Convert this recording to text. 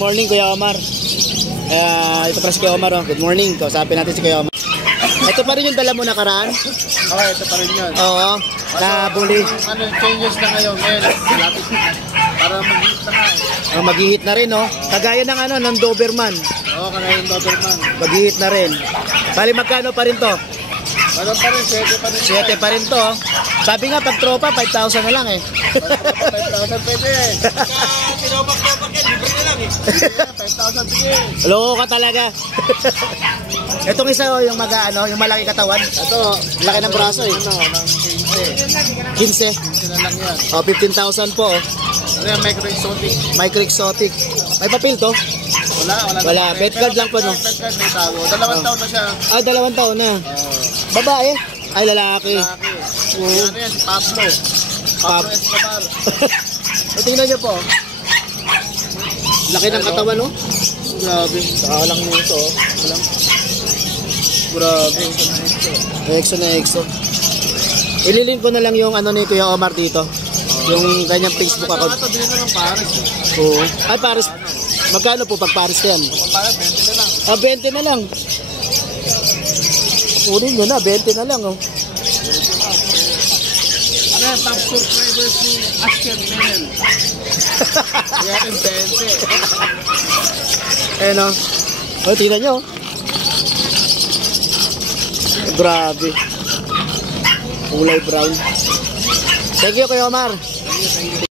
morning Kuya Omar. Ito pa si Kuya Omar. Oh. Good morning. Kausapin natin si Kuya Omar. Ito pa rin yung dala mo nakaraan? Oo, ito pa rin yun. Oo. Na-bully. Ano, changes na ngayon. Lapit na. Para mag-hit na nga. Mag-hit na rin, no? Kagaya ng ano, ng Doberman. Oo, kagaya ng Doberman. Mag-hit na rin. Bali, magkano pa rin to? Ano pa rin, 7 pa rin. 7 pa rin to. Sabi nga, pag tropa, 5,000 na lang eh. 5,000 pwede eh. Tinobak-tobak yan, libre na lang eh. 5,000 sige. Loko ka talaga. Itong isa yung ano, yung malaki katawan. Ito, laki ng braso eh. Ano, ng 15. 15. 15 na lang yan. Oh, 15,000 po. Oh. Ano yan, micro-exotic. Micro-exotic. May papel to? Wala. Bet card lang po, no? Bet card may tago. 2 taon na siya. 2 taon na. Babae? Ay, lalaki. Ano yan, si Pablo. Pablo Escobar. O, tingnan nyo po. Laki ng katawan, no? Grabe. Saka lang nito, oh. Grabe. Exo na exo. Ililink ko na lang yung ano ni Kuya Omar dito. Yung kanyang Facebook account. Ito, bilhin na ng Paris. Oo. Ay, Paris. Magkano po pag Paris yan? Pag Paris, 20 na lang. 20 na lang. Kunin nyo na, 20 na lang, oh. Ano yan, top subscribers ni Asher Menel. Yan yung 20. Ayan, oh. Oh, tingnan nyo. Grabe. Kulay brown. Thank you, Kuya Omar. Thank you.